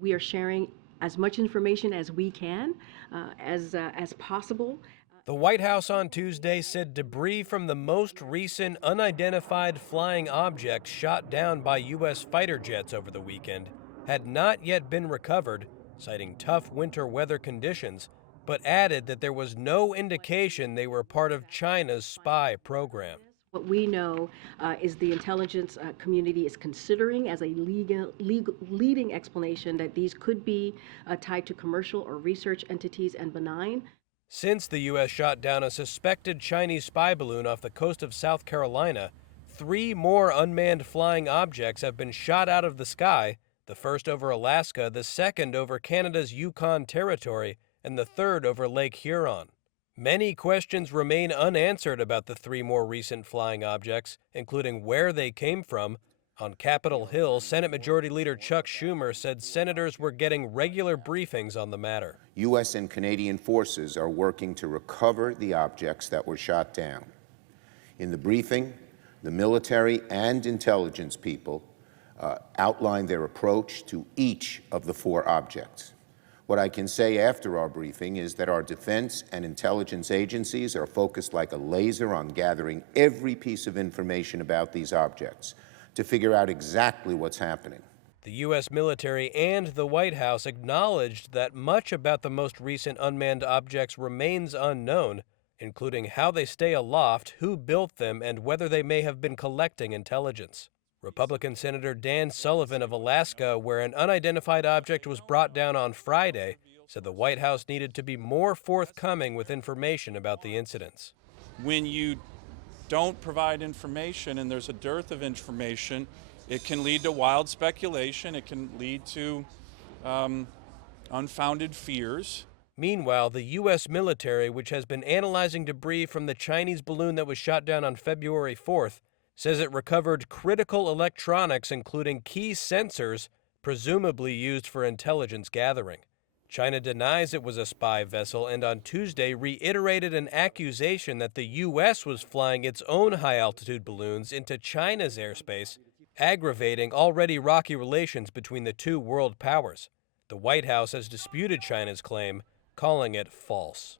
We are sharing as much information as we can, as possible. The White House on Tuesday said debris from the most recent unidentified flying object shot down by U.S. fighter jets over the weekend had not yet been recovered, citing tough winter weather conditions, but added that there was no indication they were part of China's spy program. What we know is the intelligence community is considering as a leading explanation that these could be tied to commercial or research entities and benign. Since the U.S. shot down a suspected Chinese spy balloon off the coast of South Carolina, 3 more unmanned flying objects have been shot out of the sky, the first over Alaska, the second over Canada's Yukon Territory, and the third over Lake Huron. Many questions remain unanswered about the 3 more recent flying objects, including where they came from. On Capitol Hill, Senate Majority Leader Chuck Schumer said senators were getting regular briefings on the matter. U.S. and Canadian forces are working to recover the objects that were shot down. In the briefing, the military and intelligence people outlined their approach to each of the 4 objects. What I can say after our briefing is that our defense and intelligence agencies are focused like a laser on gathering every piece of information about these objects to figure out exactly what's happening. The U.S. military and the White House acknowledged that much about the most recent unmanned objects remains unknown, including how they stay aloft, who built them, and whether they may have been collecting intelligence. Republican Senator Dan Sullivan of Alaska, where an unidentified object was brought down on Friday, said the White House needed to be more forthcoming with information about the incidents. When you don't provide information and there's a dearth of information, it can lead to wild speculation. It can lead to unfounded fears. Meanwhile, the U.S. military, which has been analyzing debris from the Chinese balloon that was shot down on February 4th, says it recovered critical electronics, including key sensors, presumably used for intelligence gathering. China denies it was a spy vessel and on Tuesday reiterated an accusation that the U.S. was flying its own high-altitude balloons into China's airspace, aggravating already rocky relations between the 2 world powers. The White House has disputed China's claim, calling it false.